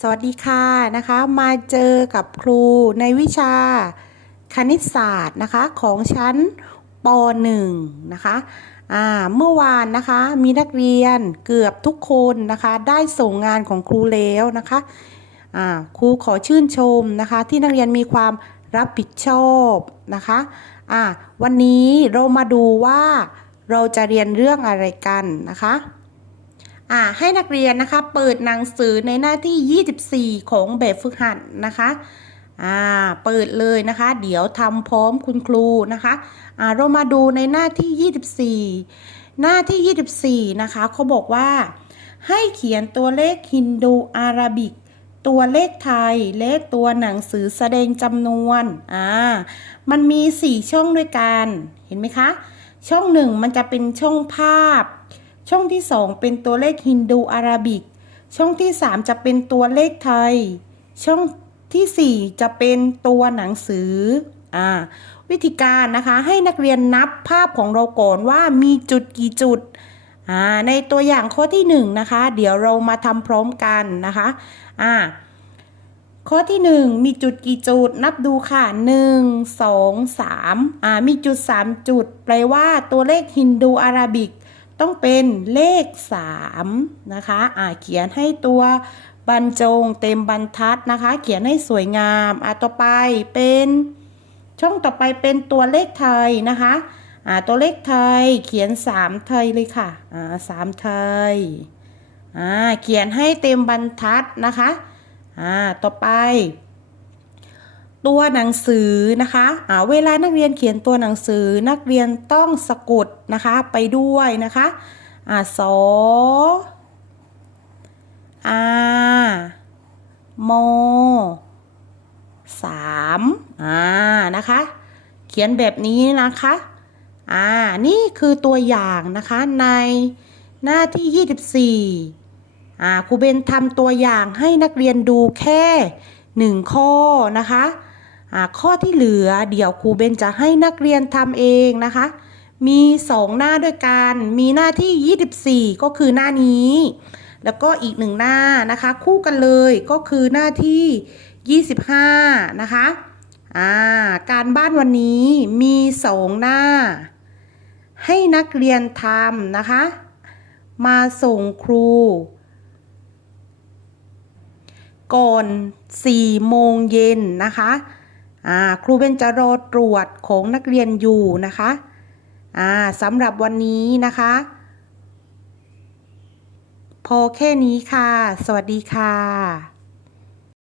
สวัสดีค่ะนะคะมาเจอกับครูในวิชาคณิตศาสตร์นะคะของชั้นป .1 นะคะอ่าเมื่อวานนะคะมีนักเรียนเกือบทุกคนนะคะได้ส่งงานของครูแล้วนะคะอ่าครูขอชื่นชมนะคะที่นักเรียนมีความรับผิดชอบนะคะอ่าวันนี้เรามาดูว่าเราจะเรียนเรื่องอะไรกันนะคะ อ่าให้นักเรียนนะคะเปิดหนังสือในหน้าที่ 24 ของแบบฝึกหัดนะคะอ่าเปิดเลยนะคะ เดี๋ยวทำพร้อมคุณครูนะคะอ่าเรามาดูในหน้าที่ 24 หน้าที่ 24 นะคะเขาบอกว่า ให้เขียนตัวเลขฮินดูอาราบิก ตัวเลขไทยและตัวหนังสือแสดงจำนวนอ่ามันมี 4 ช่องด้วยกัน เห็นไหมคะ ช่องหนึ่งมันจะเป็นช่องภาพ ช่องที่ 2 เป็นตัวเลขฮินดูอาราบิก ช่องที่ 3 จะเป็นตัวเลขไทย ช่องทีสี่ 4 จะเป็นตัวหนังสืออ่าวิธีการนะคะให้นักเรียนนับภาพของเราก่อนว่ามีจุดกี่จุดอ่าในตัวอย่างข้อที่1นะคะ เดี๋ยวเรามาทำพร้อมกันนะคะอ่าข้อที่ 1 มีจุดกี่จุดนับดูค่ะ 1 2 3อ่ามีจุด 3 จุด แปลว่าตัวเลขฮินดูอาราบิก ต้องเป็นเลข 3 นะคะอ่าเขียนให้ตัวบรรจงเต็มบรรทัดนะคะ เขียนให้สวยงามอ่าต่อไปเป็นช่องต่อไปเป็นตัวเลขไทยนะคะอ่าตัวเลขไทยเขียน 3 ไทยเลยค่ะอ่าสามไทยอ่าเขียนให้เต็มบรรทัดนะคะอ่าต่อไป ตัวหนังสือนะคะอ่าเวลานักเรียนเขียนตัวหนังสือนักเรียนต้องสะกดนะคะไปด้วยนะคะอ่าสออามสามอ่านะคะ เขียนแบบนี้นะคะอ่านี่คือตัวอย่างนะคะในหน้าที่ 24อ่าครูเบนทำตัวอย่างให้นักเรียนดูแค่หนึ่งข้อนะคะ ข้อที่เหลือเดี๋ยวครูเบนจะให้นักเรียนทำเองนะคะ มีสองหน้าด้วยกัน มีหน้าที่ 24 ก็คือหน้านี้ แล้วก็อีกหนึ่งหน้านะคะ คู่กันเลยก็คือหน้าที่ 25 นะคะอ่าการบ้านวันนี้มีสองหน้า ให้นักเรียนทำนะคะ มาส่งครูก่อน4โมงเย็นนะคะ ครูเบนจะรอตรวจของนักเรียนอยู่นะคะสำหรับวันนี้นะคะ พอแค่นี้ค่ะ สวัสดีค่ะ